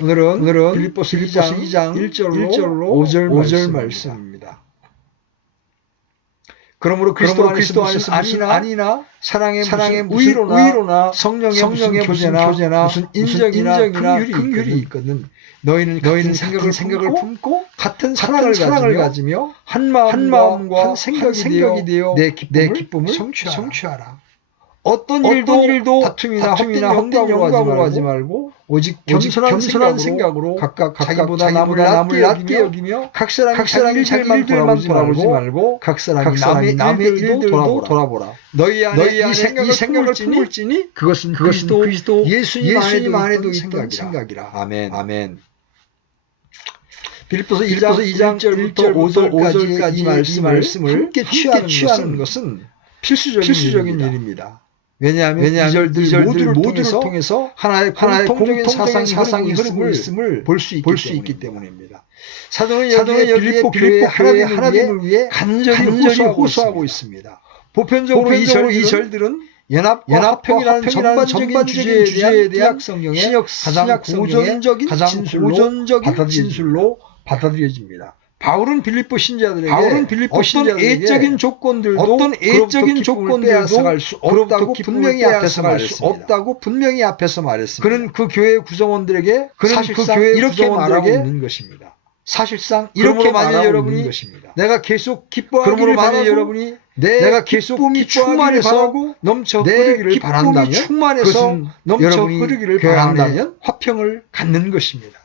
오늘은 빌립보서 2장 1절로 5절 말씀입니다. 그러므로 그리스도 안에서 무슨 안이나 사랑의 무슨 의로나 성령의 무슨 교제나 무슨 인정이나 긍휼이 있거든. 너희는 생각을 품고 같은 사랑을 가지며 한 마음과 한 생각이 되어 내 기쁨을 성취하라. 어떤 일도 다툼이나 헛된 영광으로 하지 말고 오직 겸손한 생각으로 각각 자기보다 남을 낮게 여기며 각 사람이 자기 일들만 돌아보지 말고 각 사람이 남의 일들도 돌아보라. 너희 안에 이 생각을 품을지니 그것은 그리스도 예수님 안에도 있던 생각이라. 아멘. 빌립보서 2장 1절부터 5절까지 이 말씀을 함께 취하는 것은 필수적인 일입니다. 왜냐하면 이 절들 모두를 통해서 하나의 공통적인 사상이 흐르고 있음을 볼 수 있기 때문입니다. 사도는 여기에 빌립보 교회의 하나됨을 위해 간절히 호소하고 있습니다. 보편적으로 이 절들은 연합과 화평이라는 전반적인 주제에 대한 성경의 가장 고전적인 진술로 받아들여집니다. 바울은 빌립보 신자들에게 어떤 애적인 조건들도 빼앗아갈 수 없다고 분명히 앞에서 말했습니다. 그는 그 교회 구성원들에게 이렇게 말하고 있는 것입니다. 사실상 이렇게 말하고 있는 것입니다. 내가 계속 기뻐하기를 바라고 내가 계속 기쁨이 충만해서 넘쳐 흐르기를 바란다면 화평을 갖는 것입니다.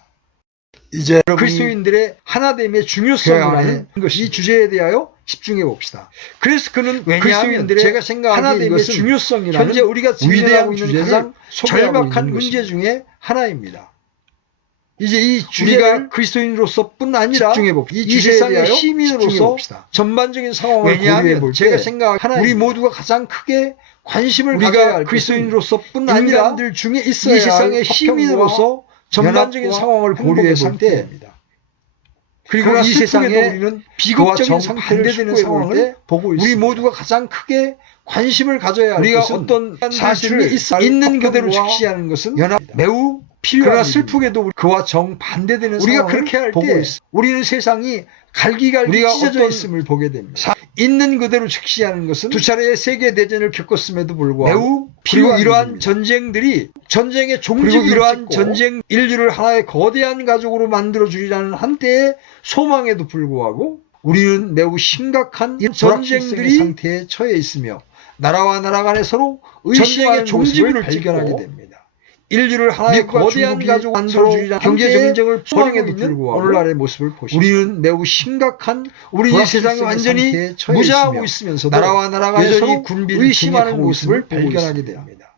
이제 그리스도인들의 하나됨의 중요성이라는 이 주제에 대하여 집중해 봅시다. 그래서 그는 그리스도인들의 제가 생각하기에 하나됨의 중요성이라는 현재 우리가 위대하고 있는 가장 절박한 문제 중에 하나입니다. 이제 이 주제가 그리스도인으로서뿐 아니라 이 세상의 시민으로서 전반적인 상황을 고려해 볼 때 제가 생각하기에 우리 모두가 가장 크게 관심을 가져야 할 그리스도인으로서뿐 아니라 인간들 중에 있어야 이 세상의 시민으로서 전반적인 상황을 고려해 볼 때 그리고 이 세상에 우리는 비극적인 반대되는 상황을 보고 있습니다. 우리 모두가 가장 크게 관심을 가져야 할 우리가 것은 어떤 사실을 있는 그대로 직시하는 것은 매우 필요합니다. 그러나 슬프게도 그와 정반대되는 우리가 그렇게 할 때 우리는 세상이 갈기갈기 찢어져 있음을 보게 됩니다. 있는 그대로 직시하는 것은 두 차례의 세계대전을 겪었음에도 불구하고 매우 필요한 이러한 전쟁들이 전쟁의 종지부를 이러한 전쟁 인류를 하나의 거대한 가족으로 만들어주리라는 한때의 소망에도 불구하고 우리는 매우 심각한 전쟁들이 상태에 처해 있으며 나라와 나라 간에 서로 의심의 종지부를 발견하게 됩니다. 인류를 하나의 거대한 가족으로 만들어주리라는 경제 전쟁을 소망에도 불구하고 오늘날의 모습을 보시오. 우리는 매우 심각한 우리 세상이 완전히 무장하고 있으면서도 나라와 나라 간에 서로 의심하는 모습을 발견하게 됩니다.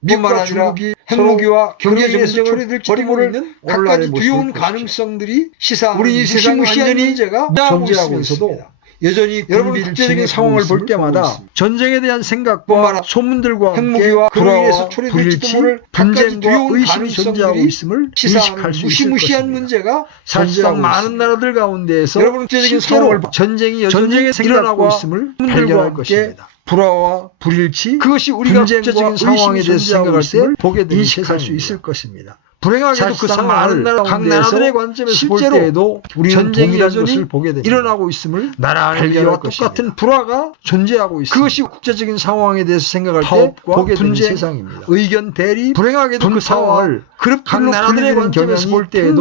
미국과 중국이 핵무기와 경제 전쟁을 벌이고 있는 각가지 두려운 가능성들이 시사하는 우리 세상이 완전히 존재하면서도 여전히 여러분 국제적인 상황을 볼 때마다 전쟁에 대한 생각과 소문들과 핵무기와 그로 인해서 초래될지도 모를 분쟁과 의심이 존재하고 있음을 인식할 수 있을 것입니다. 문제가 사실상 많은 나라들 가운데에서 여러분 국제적인 상황을 전쟁이 여전히 일어나고 있음을 발견할 것입니다. 불화와 불일치 그것이 우리가 국제적인 상황에 대해서 생각할 때 보게 되는 인식할 수 있을 것입니다. 불행하게도 그 많은 각 나라들의 관점에서 볼 때에도 우리는 동일한 것을 보게 됩니다. 일어나고 있음을 발견할 똑같은 불화가 존재하고 있습니다. 그것이 국제적인 상황에 대해서 생각할 때 보게 되는 세상입니다. 의견 대립, 불행하게도 그 상황을 각 나라들의 관점에서 볼 때에도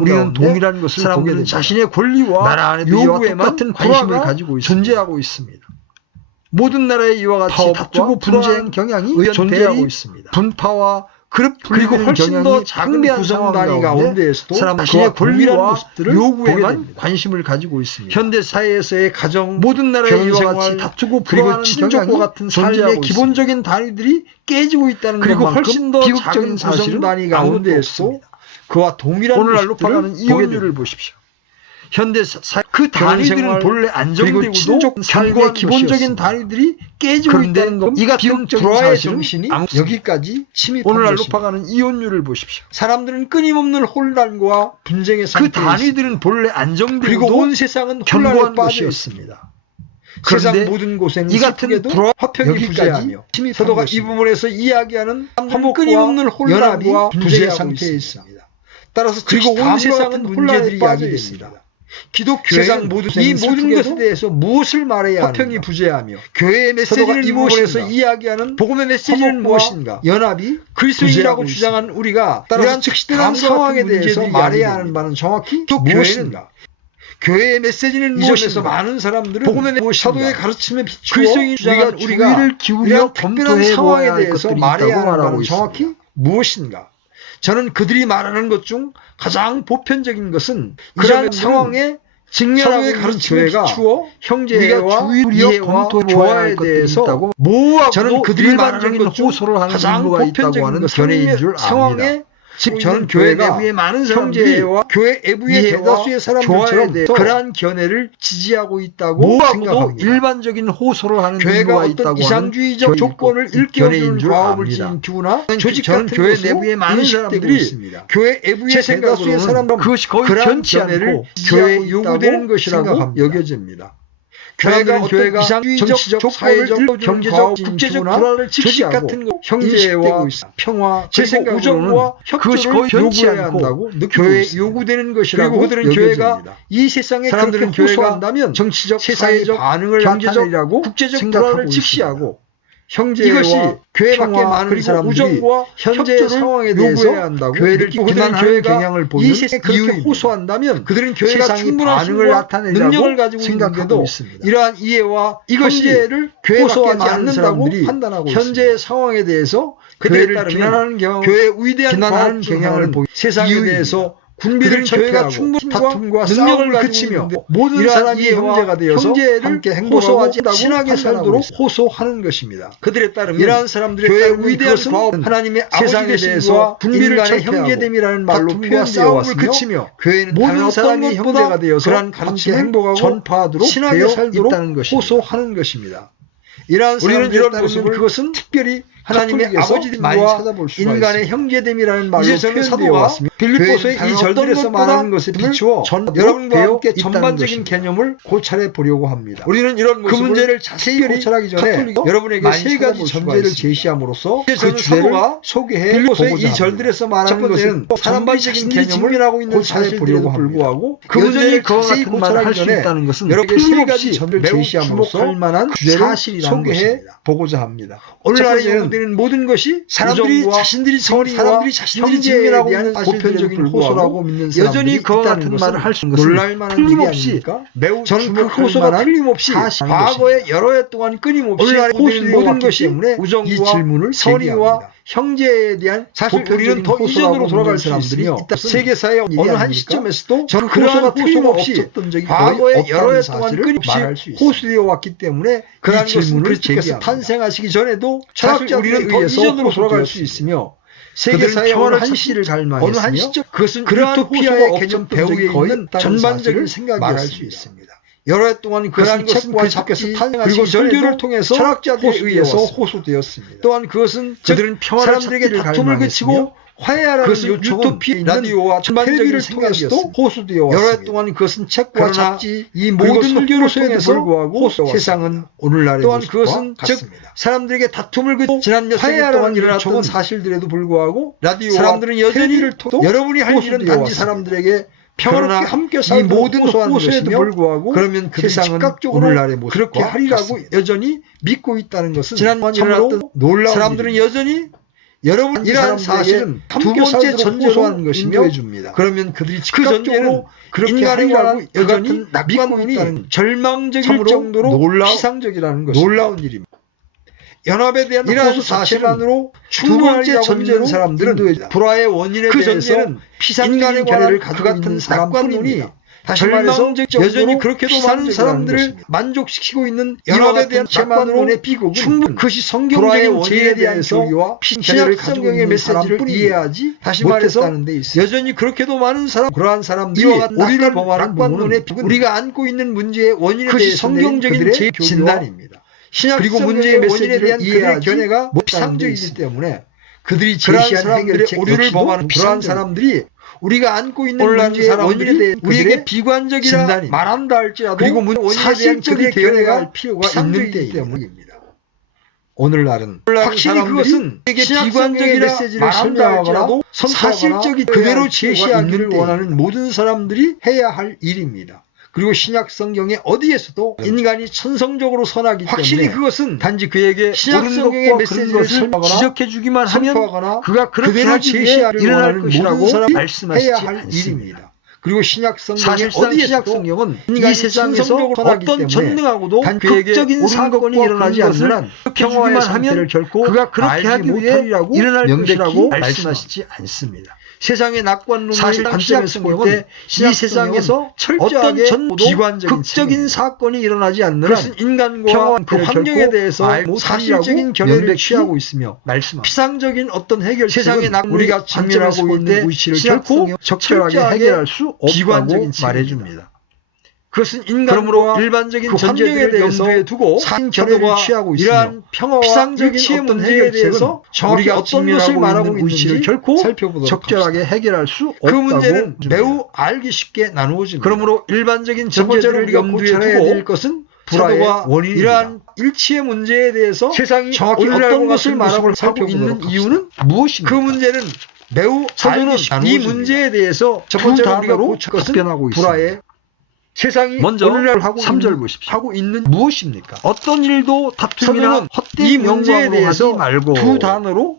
우리는 동일한 것을 보게 됩니다. 자신의 권리와 요구에만 똑같은 관심을 가지고 존재하고 있습니다. 모든 나라의 이와 같이 다투고 분쟁 경향이 존재하고 있습니다. 분파와 그리고 훨씬 더 작은 구성 단위 가운데에서도 자신의 권리와 요구에만 관심을 가지고 있습니다. 현대 사회에서의 가정, 모든 나라의 이와 같이 다투고 그리고 친족과 같은 삶의 기본적인 단위들이 깨지고 있다는 그리고 훨씬 더 작은 구성 단위 가운데에서도 그와 동일한 오늘날로 봐가는 이혼율을 보십시오. 현대 그 단위들은 본래 안정되고도 견고한 기본적인 단위들이 깨지고 있다는 것. 이 같은 불화의 정신이 여기까지 침입한 오늘날로 봐가는 이혼율을 보십시오. 사람들은 끊임없는 혼란과 분쟁의 상태에 그 단위들은 본래 안정되고도 그리고 온 세상은 혼란에 빠져 있습니다. 세상 모든 곳에는 이 같은 화평이 부재하며 서도가 이 부분에서 이야기하는 화목 끊임없는 혼란과 부재 상태에 있습니다. 따라서 그리고 온 세상은 문제들이 야기됩니다. 기독교회는 이 모든 것에 대해서 무엇을 말해야 하는가? 화평이 부재하며 교회의 메시지는 이 부분에서 이야기하는 복음의 메시지는 무엇인가? 연합이 그리스도인이라고 주장한 우리가 이러한 특실한 상황에 대해서 말해야 하는 바는 정확히 무엇인가? 교회의 메시지는 이 점에서 많은 사람들은 복음의 사도의 가르침에 비추어 그리스도인이 주장한 우리가 이러한 특별한 상황에 대해서 말해야 하는 바는 정확히 무엇인가? 저는 그들이 말하는 것 중 가장 보편적인 것은 이러한 상황에 직면하고 있는 교회가 형제와 이해와 교화에 대해서 모호하고 저는 그들이 말하는 것 중 가장 보편적인 것은 상황에 즉 저는 교회 내부의 많은 형제와 교회 외부의 대다수의 사람들처럼 그러한 견해를 지지하고 있다고 생각합니다. 일반적인 호소를 하는 교회가 어떤 이상주의적 조건을 일깨워주는 과업을 지닌 규나 조직 같은 교회 내부의 많은 사람들이 교회 외부의 대다수의 사람들은 그것이 거의 견치 않고 교회에 요구되는 것이라고 여겨집니다. 교회가 이상주의적 사회적 경제적 국제적 불화를 직시하고 같은 형제와 평화 그리고 우정과 협조를 요구해야 한다고 교회에 요구되는 것이라고 그리고 그들은 교회가 이 세상에 사람들은 교회가 한다면 정치적 사회적 반응을 나타내려고 국제적 불화를 직시하고 이것이 교회 밖에 많은 사람들이 현재 상황에 대해서 교회를 비난하는 경향을 보이는 이 세상에 그렇게 호소한다면 그들은 교회가 충분한 반응을 나타내려고 능력을 가지고 생각해도 이러한 이해와 이것을 교회 밖에 많은 사람들이 판단하고 현재 상황에 대해서 교회를 비난하는 경향, 교회의 위대한 경향을 보이는 세상에 대해서 군비를 철폐하고 다툼과 능력을 그치며 모든 사람이 형제가 되어서 함께 행복하고 친하게 살도록 호소하는 것입니다. 그들에 따르면 이러한 사람들의 교회의 위대한 과업은 하나님의 세상에 대해서 군비를 형제됨이라는 말로 표현되어 왔으며 교회는 모든 사람이 형제가 되어서 함께 행복하고 전파하도록 친하게 살도록 호소하는 것입니다. 우리는 이런 모습을 그것은 특별히 하나님의 아버지들과 인간의 형제됨이라는 말로 표현되어 왔으며 빌립보서의 이 절들에서 말하는 것에 비추어 여러분과 함께 전반적인 개념을 고찰해 보려고 합니다. 우리는 이런 모습을 그 문제를 자세히 고찰하기 전에 여러분에게 세 가지 전제를 제시함으로써 그 주제를 소개해 빌립보서의 이 절들에서 말하는 것은 전반적인 개념을 고찰해 보려고 불구하고 그 문제를 자세히 고찰하기 전에 여러분에게 세 가지 전제를 제시함으로써 주제를 소개해 보고자 합니다. 오늘날에 모든 것이 사람들이 자신들이 직면하고 있는 보편적인 호소라고 믿는 사람들이 여전히 그와 같은 말을 할 수 있는 것은 놀랄만한 일이 아닙니까? 매우 저는 그 호소가 틀림없이 과거에 여러 해 동안 끊임없이 호소된 모든 것이 우정과 선의와 형제에 대한 사실 우리는 더 이전으로 돌아갈 사람들이 있다. 세계사의 어느 한 시점에서도 저는 그러한 틀림없이 과거에 여러 해 동안 끊임없이 호소되어 왔기 때문에 그러한 것은 그리스도께서 탄생하시기 전에도 철학자들에 의해서 이전으로 돌아갈 수 있으며 세계사의 어느 한 시를 갈망했으며 그것은 그러한 호소의 개념 배우에 있는 전반적인 생각이 말할 수 있습니다. 여러 해 동안 그러한 책과 작가에서 탄생하시기 전에도 통해서 철학자들에 의해서 호소되었습니다. 또한 그것은 그들은 사람들에게 다툼을 그치고 화해하라는 유토피아 라디오와 텔레비를 통해서도 호소되어 왔습니다. 여러 해 동안 그것은 책과 잡지 이 모든 설교를 통해서 불구하고 세상은 오늘날의 또한 그것은 즉 사람들에게 다툼을 그치고 지난 몇 세기 동안 일어났던 사실들에도 불구하고 라디오와 사람들은 여전히 여러분이 할 일은 단지 사람들에게 평화롭게 함께 살도록 모든 호소에도 불구하고 그러면 그 세상은 오늘날의 모습과 그렇게 하리라고 여전히 믿고 있다는 것은 지난 일어났던 놀라운 사람들은 여전히 여러분 이러한 사실은 두 번째 전제로 하는 것이며 그러면 그들이 그 전제는 인간이라고 여전히 믿고 있다는 절망적일 정도로 피상적이라는 것입니다. 놀라운 일입니다. 연합에 대한 이러한 사실만으로 두 번째 전제로 사람들은 불화의 원인에 대해서 피상적인 견해를 가지고 있는 사람뿐입니다. 다시 말해서 여전히 그렇게도 많은 사람들을 만족시키고 있는 연합에 대한 낙관론의 비극은 충분히 그것이 성경적인 원인에 대해서 신약 성경의 메시지를 이해하지 다시 말해서 여전히 그렇게도 많은 사람 그러한 사람들이 우리를 범하는 낙관론의 비극은 우리가 안고 있는 문제의 원인에 대해서 성경적인 제 진단입니다. 신약 그리고 문제의 메시지에 대한 이해하지 견해가 피상적이기 때문에 그들이 제시한 해결책 오류를 범하는 그러한 사람들이 우리가 안고 있는 문제의 원인에 대해 우리에게 비관적이라 말한다 할지라도 그리고 사실적인 대응해야 할 필요가 있는 때문입니다. 오늘날은 확실히 그것은 비관적인 메시지를 설명하거나 사실적인 그대로 제시하기를 원하는 모든 사람들이 해야 할 일입니다. 그리고 신약 성경에 어디에서도 인간이 천성적으로 선하기 때문에 확실히 그것은 단지 그에게 신약 성경의 메시지를 지적해 주기만 하면 그가 그대로 제시하기를 일어날 것이라고 말씀하시지 않습니다. 그리고 신약 성경에 신약 성경은 이 세상에서 어떤 전능하고도 극적인 사건이 일어나지 않는 한 평화의 상태를 결코 그가 그렇게 하기 위해 일어날 것이라고 말씀하시지 않습니다. 세상의 낙관론의 관점에서 볼 때 이 세상에서 철저하게 극적인 사건이 일어나지 않는 한 인간과 그 환경에 대해서 사실적인 견해를 취하고 있으며 피상적인 어떤 해결책은 세상의 우리가 직면하고 있는 무의식을 결코 적절하게 해결할 수 없다고 말해줍니다. 그것은 인간과 일반적인 전제에 대해서 두고 사인 견해를 취하고 있으며 피상적인 어떤 문제에 대해서 정확히 어떤 것을 말하고 있는지 결코 적절하게 해결할 수 없다고 그 문제는 매우 알기 쉽게 나누어집니다. 그러므로 일반적인 전제를 염두에 두고 될 것은 불화의 원인입니다. 이러한 일치의 문제에 대해서 세상이 정확히 어떤 것을 말하고 있는 이유는 무엇입니까? 그 문제는 매우 알기 쉽게 이 문제에 대해서 첫 번째로 우리가 고칠 것은 불화의 세상이 먼저 3절 보십시오. 하고 있는 무엇입니까? 어떤 일도 다툼이나 헛된 문제에 대해서 말고 두 단어로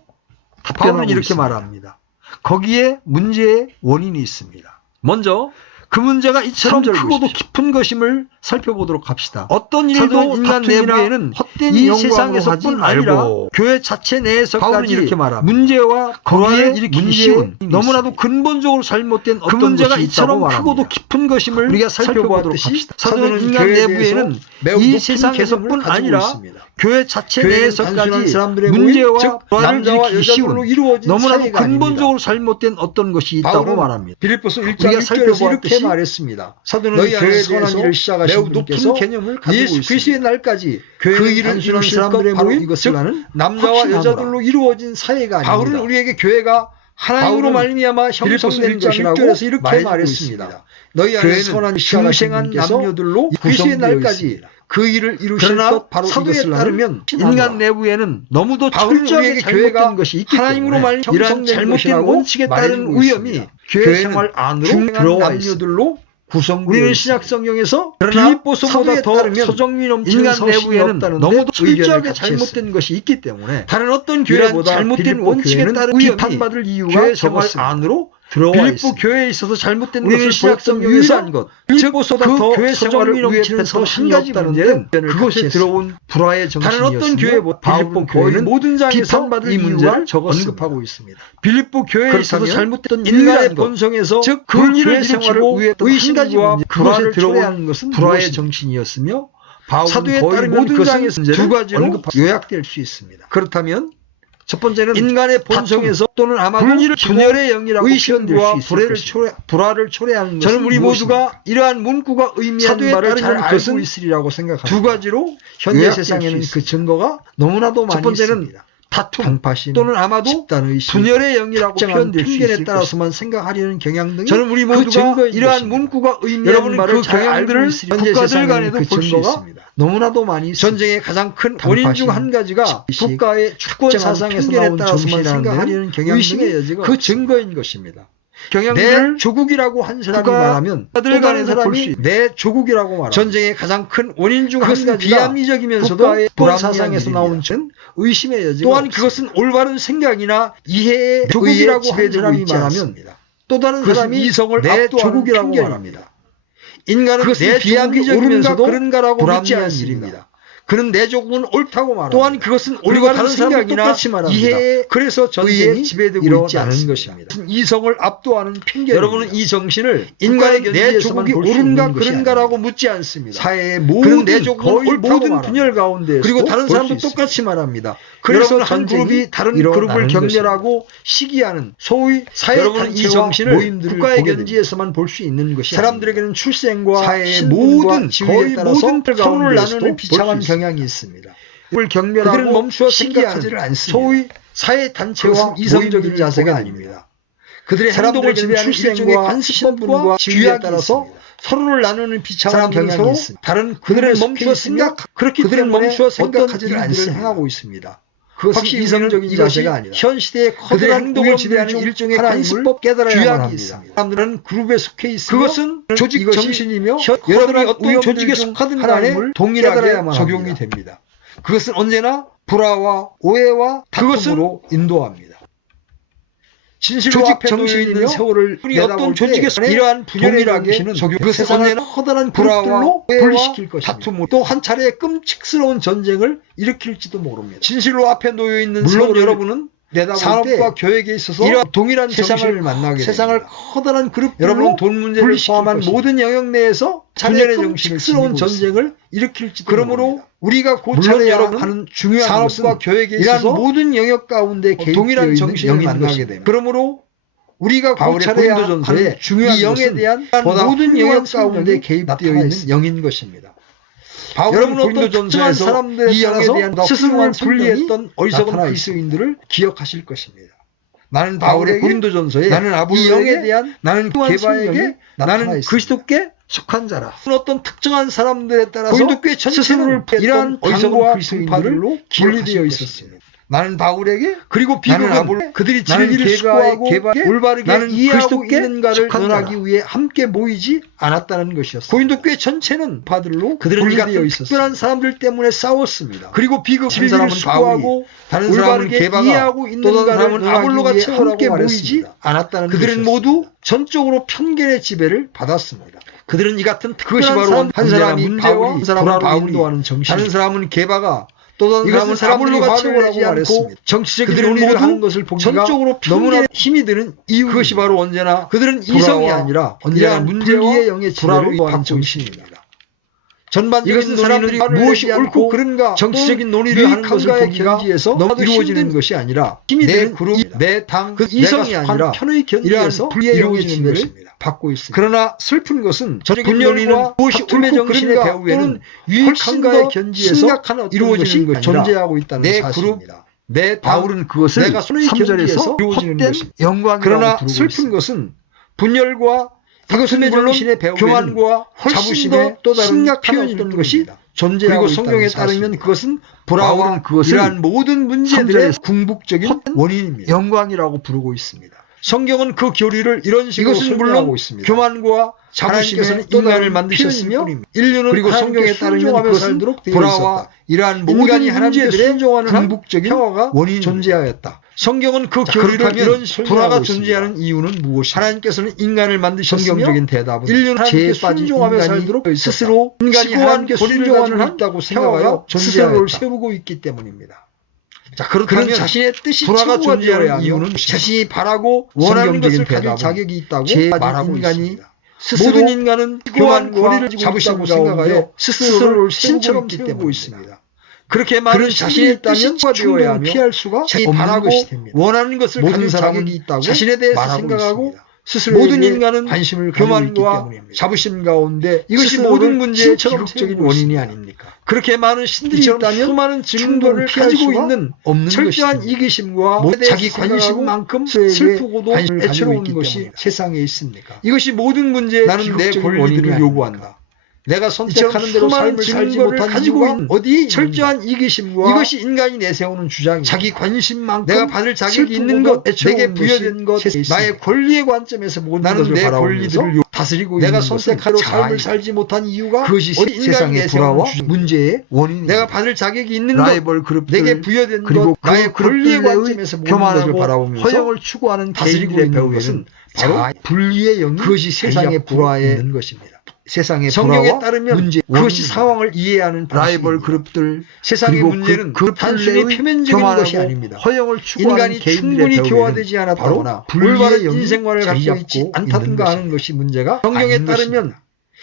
바울은 이렇게 말합니다. 거기에 문제의 원인이 있습니다. 먼저 그 문제가 이처럼 크고도 깊은 것임을 살펴보도록 합시다. 어떤 일도 인간 내부에는 헛된 이 세상에서뿐 아니라 교회 자체 내에서까지 이렇게 말합니다. 문제와 거기에 일으키기 쉬운 너무나도 근본적으로 잘못된 어떤 문제가 이처럼 크고도 깊은 것임을 우리가 살펴보도록 합시다. 사도는 인간 내부에는 이 세상에서뿐 아니라 교회 자체 내에서까지 문제와 남자와 일으키기 쉬운 너무나도 근본적으로 잘못된 어떤 것이 있다고 말합니다. 빌립보서 1장 1절에서 이렇게 말했습니다. 사도는 교회에 선한 일을 시작하신 매우 높은 개념을 가지고 예수 그리스도의 날까지 그 일을 이루는 사람들의 모임, 즉 남자와 여자들로 이루어진 사회가 아닙니다. 바울은 우리에게 교회가 하나님으로 말미암아 형성된 것이라고 이렇게 말했습니다. 너희 안에 선한 중생한 남녀들로 그리스도의 날까지 그 일을 이루실 것 바로 이것을 따르면 인간 내부에는 너무도 철저하게 잘못된 것이 있기 때문에 이러한 잘못된 원칙에 따른 위험이 교회 생활 안으로 들어와 있습니다. 우리는 신약 성경에서 빌립보서보다 더 소정미 넘치는 인간 내부에는 너무도 철저하게 잘못된 것이 있기 때문에 다른 어떤 교회보다 잘못된 원칙에 따른 비판받을 이유가 교회 생활 안으로 빌립보 교회에 있어서 잘못된 것을 신약 성경에서 빌립보보다 더 교회 생활을 위협하는 한 가지 문제는 그곳에 들어온 불화의 정신이었으며 다른 어떤 교회보다 빌립보 교회는 모든 장에서 이 문제를 언급하고 있습니다. 빌립보 교회에 있어서 잘못된 인간의 본성에서 즉 그 교회 생활을 위협하는 한 가지 문제 그곳에 들어온 것은 불화의 정신이었으며 사도에 따르면 모든 장에서 두 가지로 요약될 수 있습니다. 그렇다면 첫 번째는 인간의 본성에서 또는 아마도 분열의 영이라고 표현과 불화를 초래하는 것은 저는 우리 모두가 이러한 문구가 의미하는 바를 잘 알고 있으리라고 생각합니다. 두 가지로 현재 세상에는 그 증거가 너무나도 많이 있습니다. 첫 번째는 다툼, 강파심, 또는 아마도 분열의 영이라고 표현될 핑계에 따라서만 생각하려는 경향 등이 저는 우리 모두가 이러한 문구가 의미하는 바를 잘 알고 있으리라고 국가들 간에도 볼 수 있습니다. 너무나도 많이 전쟁의 가장 큰 원인 중 한 가지가 국가의 주권 사상에서 나온 따라서만 생각하려는 경향 등이 그 증거인 것입니다. 내 조국이라고 한 사람이 말하면 또 다른 사람이 내 조국이라고 말합니다. 전쟁의 가장 큰 원인 중 한 가지가 비합리적이면서도 국가 사상에서 나온 의심의 여지가 또한 그것은 올바른 생각이나 이해의 조국이라고 한 사람이 말하면 또 다른 사람이 이성을 내 조국이라고 말합니다. 인간은 내 비합리적이면서도 그런가라고 묻지 않습니다. 그는 내 조국은 옳다고 말합니다. 또한 그것은 올바른 생각이나 이해에 그래서 전쟁이 지배되고 있지 않은 것입니다. 이성을 압도하는 핑계. 여러분은 이 정신을 인간의 내 조국이 옳은가 그런가라고 묻지 않습니다. 사회의 모든 내 조국은 모든 분열 가운데 그리고 다른 사람도 똑같이 말합니다. 그래서 한 그룹이 다른 그룹을 경멸하고 시기하는 소위 사회 단체와 모임들을 국가의 견지에서만 볼 수 있는 것이 사람들에게는 출생과 사회의 모든 지위에 따라서 서로를 나누는 비참한 경향이 있습니다. 그를 경멸하고 멈추어 시기하는 소위 사회단체와 이성적인 자세가 아닙니다. 그들의 행동을 지배하는 일종의 관습법과 규약에 따라서 서로를 나누는 비참한 경향이 있습니다. 다른 그들은 멈추어 그렇기 때문에 생각하지를 않습니다. 행하고 있습니다. 그것은 이성적인 자세가 아니라 현 시대의 그들의 행동을 지배하는 일종의 관습법 규약이 있습니다. 사람들은 그룹에 속해 있으며 그것은 조직 정신이며 여러분이 어떤 조직에 속하든 간에 동일하게 적용이 됩니다. 그것은 언제나 불화와 오해와 다툼으로 인도합니다. 진실로 앞에 놓여 있는 세월을 우리 어떤 조직에서 이러한 분열의 정신은 그것은 언제나 커다란 불화와 분리시킬 것입니다. 다툼으로 또 한 차례의 끔찍스러운 전쟁을 일으킬지도 모릅니다. 진실로 앞에 놓여 있는 물론 여러분은 산업과 교육에 있어서 이러한 동일한 세상을 만나게 세상을 커다란 그룹 여러분은 돈 문제를 포함한 모든 영역 내에서 분열의 끔찍스러운 전쟁을 일으킬지도 그러므로 우리가 고찰해야 하는 중요한 산업과 교육에 있어서 모든 영역 가운데 동일한 정신을 만나게 됩니다. 그러므로 우리가 고찰해야 하는 중요한 이 영에 대한 모든 영역 가운데 개입되어 있는 영인 것입니다. 여러분은 어떤 특정한 사람들에 이 영에 대한 스스로를 분리했던 어리석은 그리스도인들을 기억하실 것입니다. 나는 바울의 고린도전서에 나는 이 영에 대한 나는 게바에게 나는 그리스도께 속한 자라. 어떤 특정한 사람들에 따라서 고린도교회 스스로를 이러한 어리석은 그리스도인들로 분리되어 있었습니다. 나는 바울에게 그리고 비교가 그들이 진리를 수고하고 올바르게 이해하고 있는가를 논하기 위해 함께 모이지 않았다는 것이었습니다. 고린도교회 전체는 바들로 그들은 이 같은 특별한 사람들 때문에 싸웠습니다. 그리고 비극 진리를 수고하고 다른 사람은 게바가 이해하고 있는가를 아볼로가 함께 모이지 않았다는 그들은 모두 전적으로 편견의 지배를 받았습니다. 그들은 이 같은 특별한 사람 한 사람이 문제와 한 사람은 바울이 다른 사람은 게바가 또 다른 사람은 아볼로가 채워내지 않고 정치적인 논의를 하는 것을 보기가 전적으로 너무나 힘이 드는 이유 그것이 바로 언제나 그들은 이성이 아니라 언제나 문제와 영의 지배를 받은 정신입니다. 전반적인 사람들이 무엇이 옳고 그른가 정치적인 논의를 하는 것을 보기가 너무 이루어지는 것이 아니라 힘이 드는 그룹, 내 당, 그 이성이 아니라 편의 견지에서 이루어지는 것입니다. 받고 있습니다. 그러나 슬픈 것은 전적인 논의는 무엇이 옳고 그른가 또는 유익한가의 견지에서 이루어지는 것이 존재하고 있다는 사실입니다. 내 바울은 그것을 내가 손의 견지에서 이루어지는 것입니다. 그러나 슬픈 것은 분열과 이것은 물론 교만과 자부심의 또 다른 표현이던 것이 존재하고 그리고 성경에 따르면 그것은 불화와 이러한 모든 문제들의 궁극적인 원인입니다. 영광이라고 부르고 있습니다. 성경은 그 교리를 이런 식으로 설명하고 있습니다. 교만과 자부심의 인간을 만드셨으며 인류는 그리고 성경에 따르면 그것은 불화와 이러한 모든 문제들의 궁극적인 원인이 존재하였다. 성경은 그 교리를 이런 불화가 존재하는 이유는 무엇이냐? 하나님께서는 인간을 만드셨으며 성경적인 대답은 인류는 죄에 빠진 인간이 스스로 인간이 하나님께 순종하는 있다고 생각하여 스스로를 세우고 있기 때문입니다. 자, 그렇다면 자신의 뜻이 불화가 존재하는 이유는 자신이 바라고 원하는 것을 가질 자격이 있다고 말하고 있습니다. 모든 인간은 교만과 자부심을 생각하여 스스로를 신처럼 세우고 있습니다. 그렇게 많은 자신의 뜻이 충동을 피할 수가 바라고 원하는 것을 가질 자격이 있다고 자신에 대해서 생각하고 스스로 모든 인간은 관심을 교만과 자부심 가운데 이것이 모든 문제의 기극적인 원인이 아닙니까? 그렇게 많은 신들이 있다면 수많은 증거를 가지고 있는 철저한 이기심과 자기 관심만큼 슬프고도 애처로운 것이 세상에 있습니까? 이것이 모든 문제의 기극적인 원인을 요구한다. 내가 선택하는 대로 삶을 살지 못한 가지고 있는 어디에 철저한 이기심과 이것이 인간이 내세우는 주장이다. 자기 관심만큼 내가 받을 자격이 있는 것, 내게 부여된 것, 나의 권리의 관점에서 모든 것을 바라보면서 다스리고 내가 선택하러 삶을 살지 못한 이유가 그것이 세상의 불화와 문제의 원인이다. 내가 받을 자격이 있는 것, 내게 부여된 것, 나의 권리의 관점에서 모든 것을 바라보면서 허영을 추구하는 다스리고 있는 것은 바로 분리의 영이 그것이 세상의 불화에 있는 것입니다. 세상의 성경에 따르면 문제, 그것이 상황을 이해하는 라이벌 그룹들 세상의 문제는 단순히 표면적인 것이 아닙니다. 허영을 추구하는 인간이 충분히 교화되지 않았다거나 올바른 인생관을 갖고 있지 않다든가 하는 것이 문제가 성경에 따르면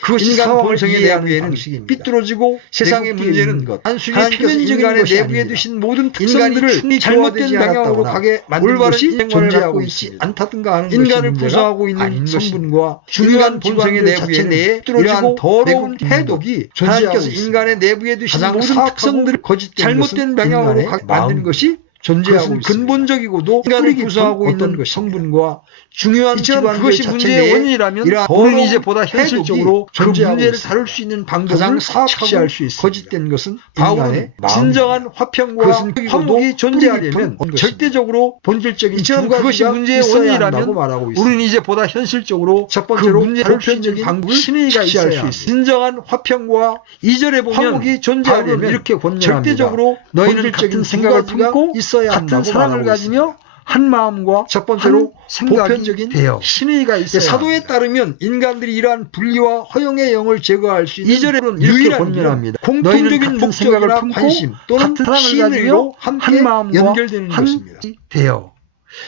그것이 인간 본성의 내부에는 삐뚤어지고 세상의 문제는 단순히 표면적인 것이 내부에 두신 모든 특성들을 잘못된 방향으로 가게 만든 것이 존재하고 있지 않다든가 하는 인간을 구성하고 있는 성분과 중요한 본성의 내부에 삐뚤어지고 더러운 해독이 하나님께서 인간의 내부에 두신 모든 특성들을 잘못된 방향으로 가게 만든 것이 존재하고 그것은 있습니다. 근본적이고도 인간을 구성하고 어떤 있는 것입니다. 성분과 중요한 이처럼 그것이 자체 문제의 내에 원인이라면 이러한 우리는 이제 더러운 보다 현실적으로 그 존재하고 문제를 있습니다. 다룰 수 있는 가장 방법을 사악하고 착시할 수 있습니다. 거짓된 것은 바울은 인간의 진정한 화평과 그것은 화목이 존재하려면 뿌리 깊은 절대적으로 본질적인 이처럼 두 그것이 가지가 문제의 있어야 원인이라면 한다고 말하고 있습니다. 우리는 이제 보다 현실적으로 첫 번째로 그 문제를 다룰 수 있는 보편적인 방법을 신의가 착시할 있어야 수 있습니다. 진정한 화평과 이절에 보면 화목이 존재하려면 바울은 이렇게 권면합니다. 절대적으로 너희는 본질적인 같은 두 생각을 가지가 품고 있어야 같은 한다고 사랑을 말하고 가지며 있습니다. 한 마음과 첫 번째로 한 생각이 보편적인 되어 신의가 있어야 사도에 합니다. 따르면 인간들이 이러한 분리와 허영의 영을 제거할 수 있는 이절에는 이렇게 유일한 권면합니다. 길은 공통적인 너희는 같은 목적이나 생각을 품고 관심 또는 같은 사랑을 신의로 가지며 함께 한 마음과 연결되는 한 것입니다. 되어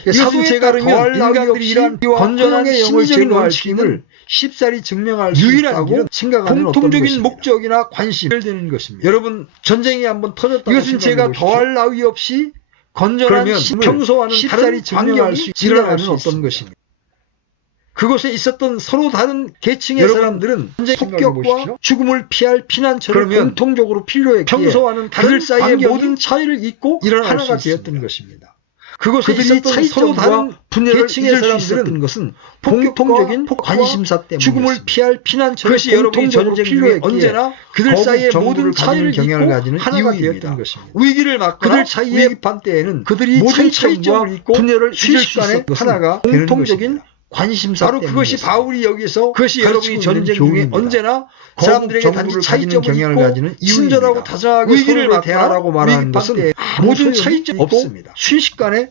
사도에 사도에 따르면 따르면 인간들이 인간들이 이러한 이러한 건전한 건전한 영을 신적인 제거할 원칙임을 쉽사리 증명할 수 유일한 있다고 길은 생각하는 공통적인 목적 목적이나 관심 연결되는 것입니다. 여러분 전쟁이 한번 터졌다고 이것은 제가 생각해 보십시오. 더할 나위 없이 건전한 그러면 평소와는 쉽사리 다른 증명할 수 환경이 일어날 일어나는 수 어떤 있습니다. 것입니다. 그것에 있었던 서로 다른 계층의 여러분, 사람들은 생각해 폭격과 보십시오. 죽음을 피할 피난처를 그러면 공통적으로 필요했기에 평소와는 다른 그들 사이에 환경이 모든 차이를 잊고 일어날 하나가 수 있습니다. 되었던 것입니다. 그것에 그들이 있었던 서로 차이점과 다른 분열을 계층의 잊을 수 사람들은 있었던 것은 폭격과 공통적인 관심사 때문이었습니다. 죽음을 피할 피난처를 그것이 여러분이 공통적으로 전쟁 중에 필요했기에 언제나 그들 거국 사이에 정부를 모든 차이를 가지는 경향을 잊고 가지는 하나가 이유입니다. 되었던 것입니다. 위기를 맞거나 그들 사이에 위급한 때에는 그들이 모든 차이점과 차이점을 잊고 분열을 잊을 수 순식간에 있었던 것은 하나가 되는 공통적인 것입니다. 관심사 바로 그것이 때문이었습니다. 바울이 여기서 그것이 가르치고 여러분이 있는 전쟁 중에 교훈입니다. 언제나 거국 사람들에게 단지 정부를 차이점을 가지는 경향을 잊고 가지는 친절하고 이유입니다. 다정하게 위기를 서로를 맞거나 대하라고 말하는 위급한 것은 때에 모든 소용이 차이점이 있고 없습니다. 순식간에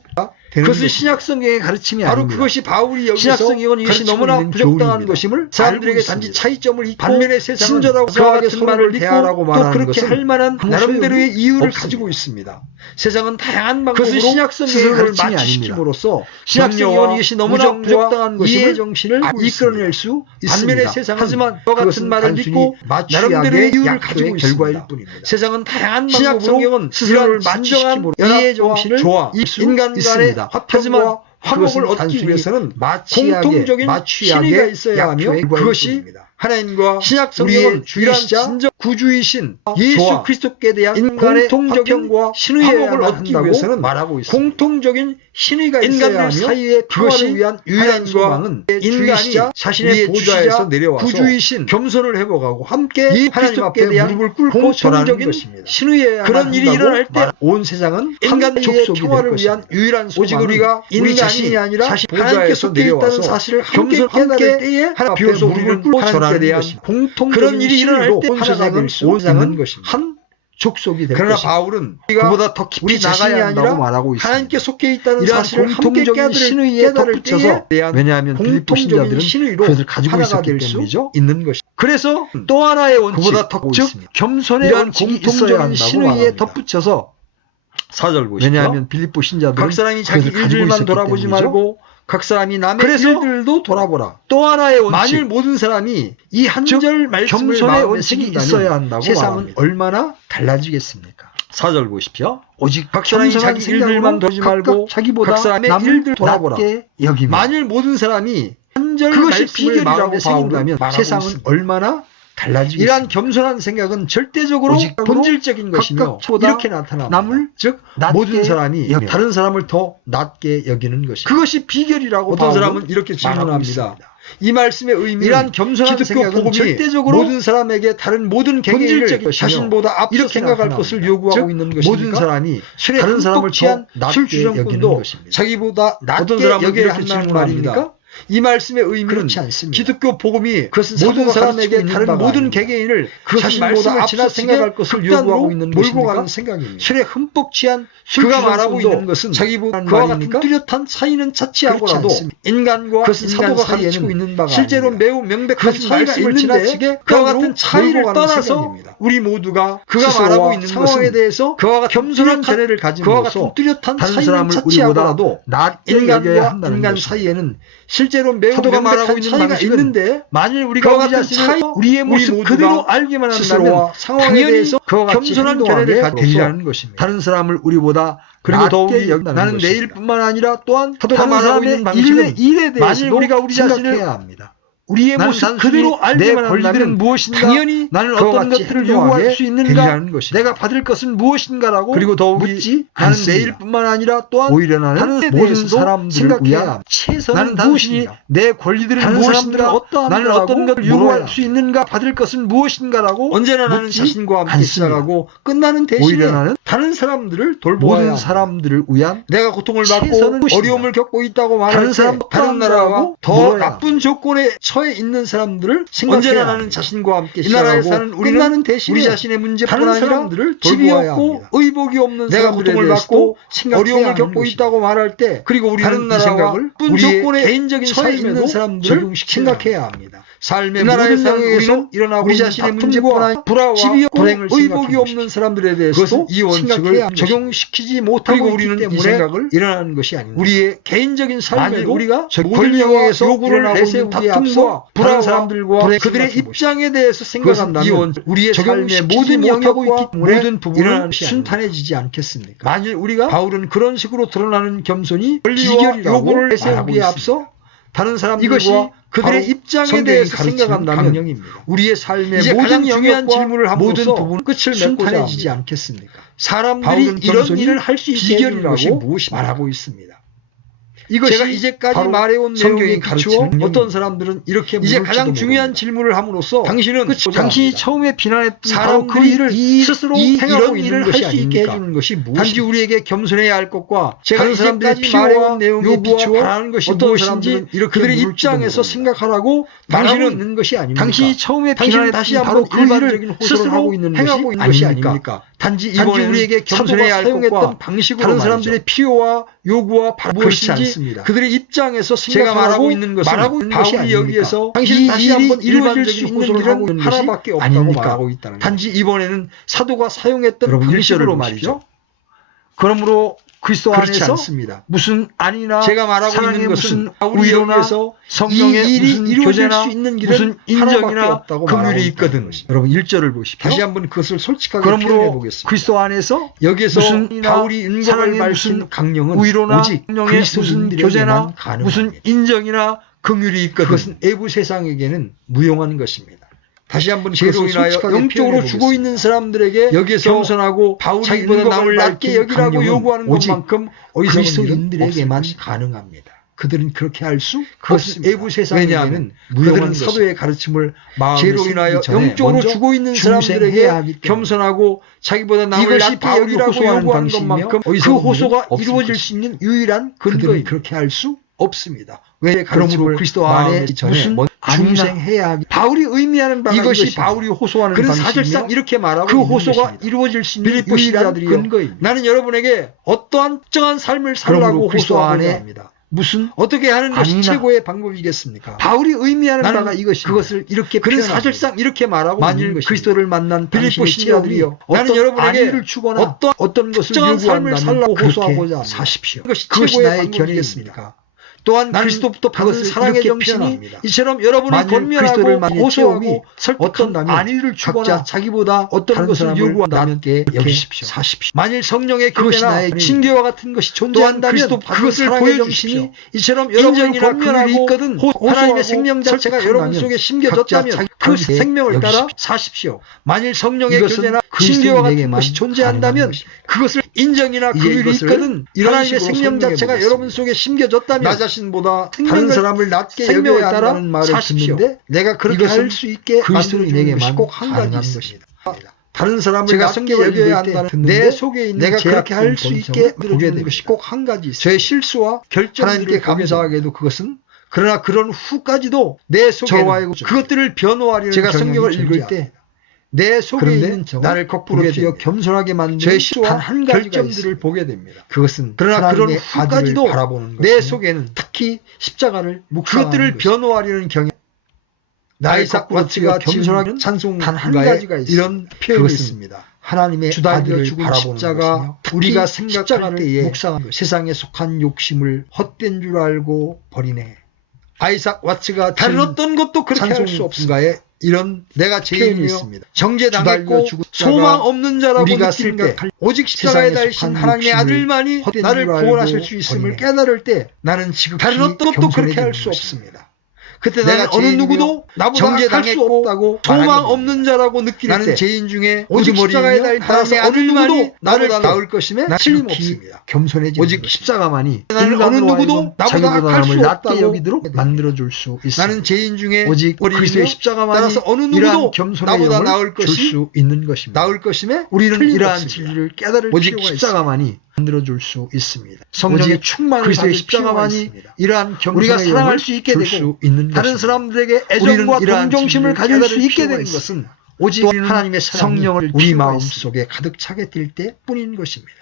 되는 그것은 것입니다. 신약성경의 가르침이 바로 아닙니다. 그것이 바울이 여기서 신약성경은 이것이 가르치고 너무나 있는 부적당한 교훈입니다. 것임을 알고 사람들에게 있습니다. 단지 차이점을 잊고 반면에 세상은 친절하고 그와 다정하게 같은 서로를 말을 믿고 대하라고 또 말하는 그렇게 것은 할 만한 아무 나름대로의 소용이 이유를 없습니다. 가지고 있습니다. 세상은 다양한 그것은 방법으로 신약성경의 스스로를 가르침이 마취시킴으로써 격려와 신약성경은 이것이 너무나 우정과 부적당한 것임을 이해 정신을 알고 이끌어낼 있습니다. 수 반면에 있습니다. 세상은 하지만 그와 같은 그것은 말을 단순히 믿고 마취약의 나름대로의 이유를 약효의 가지고 결과일 있습니다. 뿐입니다. 세상은 다양한 신약 방법으로 성경은 스스로를 이러한 만족한 마취시킴으로 이해 이해 정신을 조화, 인간 간의 있습니다. 하지만 화목을 그것은 얻기 단순히 위해서는 마취약의 공통적인 마취약의 신의가 있어야 하며 약효의 그것이 결과입니다. 하나님과 신약 우리의 성경은 주일이시자 주이시자 진정 구주이신 예수 조화, 그리스도께 대한 인간의 공통적인 화평과 신의를 화목을 얻기 얻기 위해서는 위해서는 말하고 있습니다. 공통적인 신의가 있어야 인간들 하며 사이의 그것이 평화를 위한 유일한 하나님과 소망은 인간이 주이시자 자신의 우리의 보좌에서 주시자 내려와서 구주이신 겸손을 회복하고 함께 이 하나님 앞에 그리스도께 대한 무릎을 꿇고 절하는 공통적인 것입니다. 신의해야만 그런 일이 한다고 일어날 때 온 세상은 인간의 족속이 평화를 될 위한 것입니다. 유일한 오직 소망은 우리가 우리 인간이 자신이 아니라 자신 하나님께 보좌에서 속해 있다는 내려와서 사실을 함께 겸손 깨달을 함께 때에 하나님 비로소 앞에서 우리는 무릎을 꿇고 하나님께 절하는 대한 것입니다. 공통적인 그런 일이 일어날 신의로 때 온 하나가 세상은 될 수 온 세상은 있는 것입니다. 한 족속이 될 그러나 것입니다. 바울은 그보다 더 깊이 우리 자신이 나가야 한다고 아니라 말하고 있습니다. 하나님께 속해 있다는 이러한 사실을 함께 공통적인 깨달을 신의에 깨달을 덧붙여서 때에 왜냐하면 필리포 공통적인 신자들은 신의로 그것을 가지고 하나가 있었기 될 수 때문이죠. 있는 것입니다. 그래서 또 하나의 원칙, 그보다 더 즉 있습니다. 겸손의 이러한 원칙이 공통적인 있어야 한다고 신의에 말합니다. 덧붙여서 4절 보시죠. 왜냐하면 필리포 신자들은 각 사람이 자기 그것을 가지고 일들만 있었기 돌아보지 때문이죠. 말고 각 사람이 남의 그래서 일들도 돌아보라. 또 하나의 원칙, 만일 모든 사람이 이 한 즉, 절 말씀을 겸손의 마음에 원칙이 새긴다면 있어야 한다고 세상은 말합니다. 얼마나 달라지겠습니까? 4절 보십시오. 오직 각 사람이 자기 일들만 보지 말고 자기보다 각 사람의 남을 일들 돌아보라. 낮게 여기며 만일 모든 사람이 한 절 그것이 말씀을 비결이라고 마음에 새긴다면 바울은 세상은 말하고 얼마나 달라지겠습니까? 이러한 겸손한 생각은 절대적으로 오직 본질적인 것이며 각각보다 이렇게 나타납니다. 남을 즉 낮게 모든 사람이 여기며 다른 사람을 더 낮게 여기는 것입니다. 그것이 비결이라고 어떤 바울은 사람은 이렇게 말하고 질문합니다. 있습니다. 이 말씀의 의미는 이러한 겸손한 기독교 생각은 복음이 절대적으로 모든 사람에게 다른 모든 개개인을 본질적인 자신보다 앞서 이렇게 생각할 나타납니다. 것을 요구하고 즉, 있는 것입니까? 모든 사람이 술에 다른 다른 사람을 사람을 취한 더 술 낮게 여기는 주정꾼도 것입니다. 자기보다 낮게 어떤 사람은 여겨야 이렇게 한다는 질문합니다. 말입니까? 이 말씀의 의미는 그렇지 않습니다. 기독교 복음이 그것은 모든 사도가 사람에게 가르치고 다른 있는 바가 모든 아닙니다. 개개인을 그것은 자신보다 말씀을 앞서 지나치게 생각할 것을 극단으로 요구하고 있는 몰고 것입니까? 가는 생각입니다. 술에 흠뻑 취한 그가 술주정꾼도 말하고 있는 것은 자기보다 그런 그와 말입니까? 같은 뚜렷한 차이는 차치하고라도 그렇지 않습니다. 인간과 그것은 인간 사도가 사이에는 가르치고 있는 바가 실제로 아닙니다. 매우 명백한 그것은 차이가 말씀을 있는데 지나치게 그와 극단으로 같은 차이를 몰고 가는 떠나서 생각입니다. 우리 모두가 그가 스스로와 말하고 있는 상황에 것은 대해서 그와 같은 겸손한 뚜렷한 견해를 그와 가짐으로써 같은 뚜렷한 다른 차이를 사람을 차치하고라도 우리보다 낮게 여겨야 인간과 한다는 인간 것입니다. 사이에는 실제로 매우 사도가 말하고 명백한 있는 차이가 방식은 있는데 만일 우리가 우리가 우리 우리 자신을 자신을 우리의 모습 모두가 그대로 알기만 한다면 스스로와 상황에 당연히 대해서 그와 같이 겸손한 견해를 행동하게 가지고 되리라는 것입니다. 다른 사람을 우리보다 그리고 낮게 더욱이 여긴다는 나는 것입니다. 내일뿐만 아니라 또한 사도가 다른 말하고 사람의 있는 방식은 일에 대해서도 만일 우리가 우리 자신을 생각해야 합니다. 우리의 모습 그대로 알기만 내 권리들은 한다면 무엇인가, 당연히 나는 어떤 것들을 요구할 수 있는가, 내가 받을 것은 무엇인가라고 그리고 더욱이 묻지 나는 않습니다. 내일뿐만 아니라 또한 오히려 나는 모든 사람들을 위한 최선은 나는 무엇인가, 내 권리들은 다른 무엇인가, 사람들은 나는 어떤 것을 물어야 요구할 수 있는가, 받을 것은 무엇인가라고 언제나 나는 묻지 자신과 함께 않습니다. 시작하고 끝나는 대신에 오히려 나는 다른 사람들을 돌보아야 모든 합니다. 사람들을 위한 내가 고통을 받고 최선은 무엇인가, 어려움을 겪고 있다고 말할 다른 때 사람 다른 나라와 더 물어야 나쁜 조건에 처해 있는 사람들을 생각해야 언제나 나는 합니다. 자신과 함께 이 나라에 시작하고 사는 우리는 끝나는 대신에 우리 자신의 문제뿐 다른 아니라 사람들을 집이 돌보아야 없고 합니다. 의복이 없는 내가 사람들에 고통을 대해서도 받고 생각해야 어려움을 하는 겪고 것입니다. 있다고 말할 때 그리고 우리는 다른 이 나라와 생각을 나쁜 우리의 조건에 개인적인 처해 있는 삶에도 사람들을 적용시켜야 생각해야 합니다. 삶의 이 나라의 모든 영역에서 우리는 일어나고 우리 있는 자신의 다툼과 문제뿐 불화와 집이 없고 불행을 의복이 생각해 없는 보십시오. 사람들에 대해서도 그것은 이 원칙을 생각해야 하는 적용시키지 그리고 못하고 있기 우리는 이 때문에 생각을 일어나는 것이 아닙니다. 우리의 개인적인 만일 삶에도 우리가 모든 모든 영역에서 요구를 일어나고 있는 내세우기에 다툼과 앞서 불화와 다른 사람들과 그들의 생각해 입장에 대해서 그것은 이 생각한다면 원칙, 우리의 삶의 적용시키지 모든 못하고 영역과 있기 때문에 모든 부분은 일어나는 순탄해지지 않겠습니까? 만일 우리가 바울은 그런 식으로 드러나는 겸손이 권리와 비결이라고 요구를 말하고 내세우기에 있습니다. 앞서 다른 이것이 사람들과 그들의 바로 입장에 성경이 대해서 가르치는 생각한다면 강령입니다. 우리의 삶의 이제 모든 가장 중요한 영역과 질문을 함으로써 모든 부분 끝을 맺고자 순탄해지지 합니다. 않겠습니까? 사람들이 바울은 이런 겸손히 일을 할 수 있게 해주는 것이 비결이라고 무엇입니까? 말하고 있습니다. 이것이 제가 이제까지 바로 말해온 성경이 내용에 가르치는 비추어 어떤 내용입니다. 사람들은 이렇게 이제 물을지도 가장 중요한 모릅니다. 질문을 함으로써 당신은 당신이 합니다. 처음에 비난했던 바로 사람들이 그 일을 스스로 행하고 이런 있는 일을 할 것이 수 있게 아닙니까? 해주는 것이 단지 무엇인가? 우리에게 겸손해야 할 것과 제가 다른 사람들의 이제까지 말해온 말해온 내용에 요구와 비추어 바라는 것이 어떤 무엇인지 사람들은 이렇게 그들의 물을지도 입장에서 모릅니다. 생각하라고 말하고 당신은 있는 것이 아닙니까? 당신이 처음에 당신은 다시 비난했던 한번 바로 그 일반적인 일을 호소를 스스로 하고 있는 행하고 것이 있는 것이 아닙니까? 아닙니까? 단지 단지 이번에는 우리에게 사도가 겸손해야 할 사용했던 것과 방식으로 다른 말이죠. 사람들의 필요와 요구와 그렇지 무엇인지 않습니다. 그들의 입장에서 제가 생각하라고 말하고 있는 것은 말하고 있는 것이 바울이 아닙니까? 여기에서 당신은 이 다시 일이 한번 이루어질 일반적인 수 있는 호소를 길은 하고 있는 것이 하나밖에 없다고 아닙니까? 말하고 있다는 단지 이번에는 사도가 사용했던 여러분, 방식으로 1절을 말이죠. 보십시오. 그러므로 그리스도 그렇지 안에서 않습니다. 무슨 안이나 제가 말하고 사랑의 있는 것은 무슨 바울이 우위로나 여기에서 성령의 이 일이 무슨 이루어질 교제나 수 있는 길은 무슨 하나밖에 인정이나 없다고 말하고 긍휼이 있다는 있거든. 것입니다. 여러분 1절을 보십시오. 다시 한번 그것을 솔직하게 표현해 그러므로 보겠습니다. 그리스도 안에서 여기서 무슨 바울이 은검을 사랑의 밝힌 무슨 강령은 우위로나 오직 성령의 무슨 그리스도인들에게만 교제나 가능합니다. 무슨 인정이나 긍휼이 있거든. 그것은 외부 세상에게는 무용한 것입니다. 다시 한번 죄로 그것을 인하여 솔직하게 영적으로 표현해 죽어 보겠습니다. 있는 사람들에게 여기서 겸손하고 바울이 자기보다 은검을 남을 낮게 밝힌 여기라고 강령은 요구하는 오직 것만큼 어리석은 일은 그리스도인들에게만 없을 것입니다. 가능합니다. 그들은 그렇게 할 수 그것은 없습니다. 외부 세상에게는 왜냐하면 무용한 그들은 것입니다. 사도의 가르침을 마음에 죄로 새기기 인하여 전에 영적으로 먼저 죽어 있는 중생해야 사람들에게 하기 때문에 겸손하고 자기보다 남을 이것이 낮게 바울이 여기라고 호소하는 요구하는 방식이며 것만큼 그 어리석은 호소가 일은 없을 이루어질 것입니다. 수 있는 유일한 그들은 근거입니다. 그렇게 할 수 없습니다. 왜 그러므로 그리스도 안에 무슨 중생해야 하기 바울이 의미하는 바가 이것이 이것입니다. 바울이 호소하는 그는 방식이며 사실상 이렇게 말하고 그 있는 호소가 것입니다. 이루어질 수 있는 빌립보 유일한 신자들이여, 근거입니다. 나는 여러분에게 어떠한 특정한 삶을 그러므로 살라고 그리스도 호소하고자 안에 합니다. 무슨 어떻게 하는 것이 아니나 최고의 방법이겠습니까? 바울이 의미하는 나는 바가 이것입니다. 그것을 이렇게 그는 표현합니다. 사실상 이렇게 말하고 있는 만일 것입니다. 그리스도를 만난 빌립보 빌립보 신자들이 신자들이여 나는 나는 여러분에게 여러분에게 주거나 어떤 것을 특정한 삶을 요구한다면 살라고 그렇게 호소하고자 합니다. 사십시오. 그것이 그것이 최고의 나의 방법이겠습니다. 견해입니다. 또한 나는 그리스도부터 받은 그것을 사랑의 이렇게 정신이 표현합니다. 이처럼 여러분을 만일 그리스도를 권면하고 만일 호소하고 체험이 설득한다면 안위를 주거나 각자 자기보다 어떤 다른 것을 사람을 요구한다면 낮게 여기십시오. 사십시오. 만일 성령의 그것이 교제나 나의 신교와 같은 것이 또한 존재한다면 그리스도 받은 그것을 사랑의 보여주시니 정신이 이처럼 인정이나 여러분을 권면하고 긍휼이 있거든 하나님의 생명 자체가 여러분 속에 심겨졌다면 각자 그 자기 생명을 따라 여기십시오. 사십시오. 만일 성령의 이것은 교제나 신교와 같은 그리스도인에게만 것이 존재한다면 가능한 것입니다. 그것을 인정이나 이제 긍휼이 이것을 있거든 이런 하나님의 식으로 생명 설명해 자체가 보겠습니다. 여러분 속에 심겨졌다면 나 자신보다 다른 생명을 사람을 낮게 생명을 여겨야 따라 한다는 말을 사십시오. 듣는데 내가 그렇게 이것은 할 수 있게 만들어주는 그리스도인에게만 것이 꼭 한 가지 가능한 있습니다. 것입니다. 다른 사람을 제가 낮게 성경을 읽을 여겨야 때 한다는 듣는데 내 속에 있는 내가 그렇게 할 수 본성을 있게 보게 보게 되는 것이 꼭 한 가지 있어요. 제 실수와 하나님께 결정들을 감사하게도 그것은 그러나 그런 후까지도 내 속에 저와의 그것들을 변호하려는 제가 경향이 성경을 읽을 존재합니다. 내 속에 그런데 있는 저가 나를 거꾸로 보게 뒤어 됩니다. 겸손하게 만드는 제 실수와 단 한 가지가 결정들을 있습니다. 보게 됩니다. 그것은 그러나 그런 하나님의 후까지도 아들을 바라보는 내 것이며 속에는 특히 십자가를 그것들을 묵상하는 변호하려는 경향 아이삭 거꾸로 와츠가 뒤어 겸손하게 겸손하게 찬송 단한 가지가 가지가 있습니다. 이런 표현이 그것은 있습니다. 하나님의 주달려 아들을 죽은 바라보는 십자가 것이며 우리가 특히 생각할 십자가를 때에 묵상하는 것이 세상에 속한 욕심을 헛된 줄 알고 버리네. 아이삭 와츠가 다른 지은 어떤 것도 그렇게 할 수 없습니다. 찬송가에 이런 내가 표현이 죄인이며 있습니다. 정죄당했고 주달려 죽은 소망 없는 자라고 우리가 느낄 때 생각할 오직 십자가에 세상에 달리신 속한 하나님의 욕심을 아들만이 헛된 나를 줄 알고 구원하실 수 있음을 버리네. 깨달을 때 나는 지극히 다른 어떤 것도 그렇게 할 수 없습니다. 그때 나는 어느 누구도 나보다 할 수 없다고 소망 없는 자라고 느낄 때 나는 죄인 중에 오직 십자가에 달린 따라서 어느 누구도 나보다 나을 것임에 틀림없습니다. 겸손해지는 오직 것입니다. 십자가만이 나는 어느 누구도 나보다 할 수 낮게 없다고 여기도록 만들어줄 수 있습니다. 나는 죄인 중에 오직 그리스도의 십자가만이 따라서 어느 이러한 누구도 겸손의 나보다 영을 나을 줄 것이 수 있는 것입니다. 나을 것임에 우리는 틀림없습니다. 이러한 진리를 깨달을 오직 필요가 십자가만이 만들어줄 수 있습니다. 성령의 오직 충만을 그리스도의 받을 필요가 십자가만이 있습니다. 이러한 겸손의 우리가 사랑할 영을 수 있게 줄 되고 수 있는 다른 것입니다. 사람들에게 우리는 애정과 이러한 동정심을 진리를 가질 수 깨달을 있게 필요가 되는 있습니다. 것은 오직 또 하나님의 성령을 사랑이 우리 필요가 마음 있습니다. 속에 가득 차게 될 때뿐인 것입니다.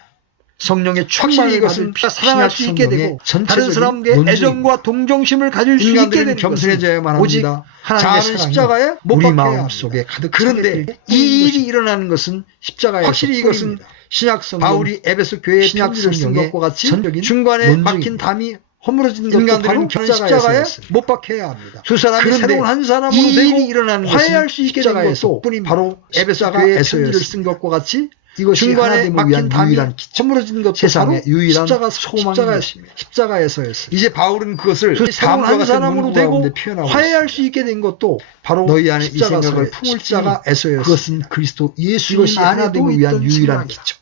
성령의 확실히 충만을 이것은 받을 사랑할 수 있게 신약 되고 성경의 다른 사람들에게 전체적인 애정과 동정심을 가질 수 있게 인간들은 되는 겸손해져야만 것은 오직 합니다. 하나님의 자아는 사랑이 십자가에 못 우리 박혀야 마음 합니다. 속에 가득 그런데 차게 될 이 일이 것입니다. 일어나는 것은 십자가에서 확실히 이것은 뿐입니다. 신약 성경 바울이 에베소 교회에 신약 편지를 쓴 성경의 것과 같이 전적인 중간에 논증입니다. 막힌 담이 허물어진 것도 인간들은 바로 십자가에 십자가에 못 박혀야 합니다. 두 사람이 그런데 새로운 한 사람으로 이 되고 일이 일어나는 화해할 것은 수 있게 된 십자가에서 것도 뿐입니다. 바로 에베소 십자가 교회에 에서였습니다. 편지를 쓴 것과 같이 이것이 중간에 하나님을 막힌 위한 담이 유일한 기초, 허물어진 것도 세상의 바로 유일한 소망이었습니다. 십자가에서였습니다. 이제 바울은 그것을 그 새로운 다음과 한 같은 사람으로 문구가 되고 가운데 표현하고 화해할 있습니다. 수 있게 된 것도 바로 너희 안에 이 생각을 십자가에서의 품을 십자가에서였습니다. 그것은 그리스도 이것이 예수님 안에도 하나님을 위한 있던 유일한 생각이다. 기초.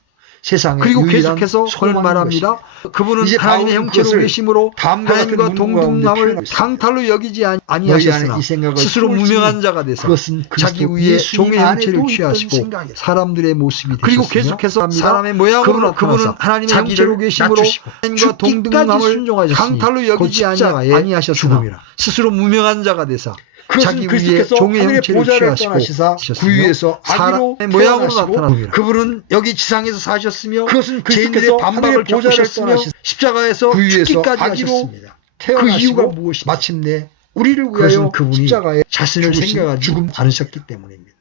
세상의 그리고 유일한 계속해서 소망인 말합니다. 것입니다. 그분은 이제 하나님의 바울은 형체로 그것을 계심으로 다음과 같은 하나님과 문구가 가운데 동등함을 표현하고 있습니다. 강탈로 여기지 너희 안에 아니하셨으나 이 생각을 스스로 품을지니 무명한 자가 되사 그것은 자기 그리스도 위에 예수님 종의 안에도 형체를 있던 취하시고 생각이다. 사람들의 모습이 그리고 되셨으며 계속해서 사람의 모양으로 그분은 나타나서 하나님의 자기를 형체로 계심으로 낮추시고 하나님과 동등함을 순종하셨으니 강탈로 여기지 아니하셨으나 죽음이라. 스스로 무명한 자가 되사 그것은 자기 위에 그리스도께서 종의 하늘의 형체를 보좌를 취하시고 떠나시사 하셨으며 구유에서 아기로 사람의 모양으로 태어나시고 나타나시고 그분은 여기 지상에서 사셨으며 그것은 죄인들의 그리스도께서 반박을 하늘의 보좌를 겪으셨으며 떠나시사 십자가에서 구유에서 죽기까지 아기로 하셨습니다. 그 태어나시고 이유가 무엇이냐? 마침내 우리를 그것은 위하여 그분이 십자가에 자신을 죽으신 생각하지 죽음 않으셨기 때문입니다.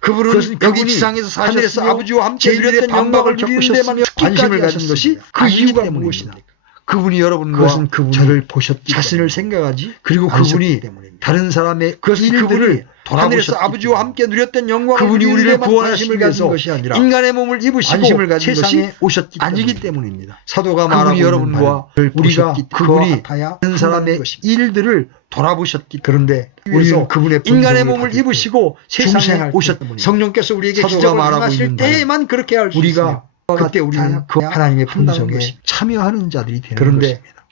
그것은 그것은 여기 그분이 지상에서 하늘에서 사셨으며 아버지와 함께 죄인들의 누렸던 반박을 영광을 겪으셨으며 누리는 데만 관심을 가진 하셨습니다. 것이 그 아니기 이유가 때문입니다. 무엇이냐? 그분이 여러분과 그것은 그분이 저를 보셨기 자신을 때문입니다. 생각하지 그리고 않으셨기 그분이 때문입니다. 다른 사람의 그것은 일들을 그분이 하늘에서 돌아보셨기 아버지와 때문에 함께 누렸던 영광을 그분이 누리는 우리를 데만 구원하시기 관심을 위해서 가진 것이 아니라 인간의 몸을 입으시고 관심을 가진 세상에 것이 오셨기 아니기 때문입니다. 때문입니다. 사도가 그분이 말하고 여러분과 있는 바는 우리가 그분이 같아야 다른 사람의 일들을 돌아보셨기 그런데 위해서 우리는 그분의 인간의 본성을 몸을 받을 때 입으시고 세상에 중생할 오셨 때문입니다. 성령께서 우리에게 사도가 기적을 말하고 행하실 있는 바는 때에만 그렇게 할 수 우리가 있어요. 그때 우리는 그 하나님의 한다는 품성에 것입니다. 참여하는 자들이 되는 그런데 것입니다.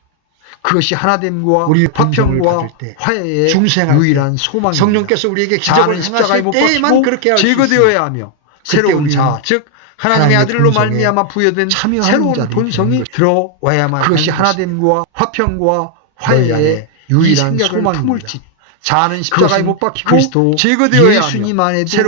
그것이 하나됨과 우리의 본성을 화평과 받을 때 화해의 중생할 유일한 소망입니다. 성령께서 우리에게 자아는 기적을 십자가에 행하실 못 때에만 박히고 그렇게 할 수 있습니다. 제거되어야 하며 새로운 우리는 자, 즉 하나님의 하나님의 아들로 본성에 말미암아 부여된 참여하는 새로운 자들이 본성이 되는 들어와야만 그것이 하는 하나됨과 화평과 너희 화해의 안에 유일한 생각을 소망입니다. 품을지 자아는 십자가에 그것은 못 박히고 그리스도 제거되어야 하며 예수님 안에도 새로운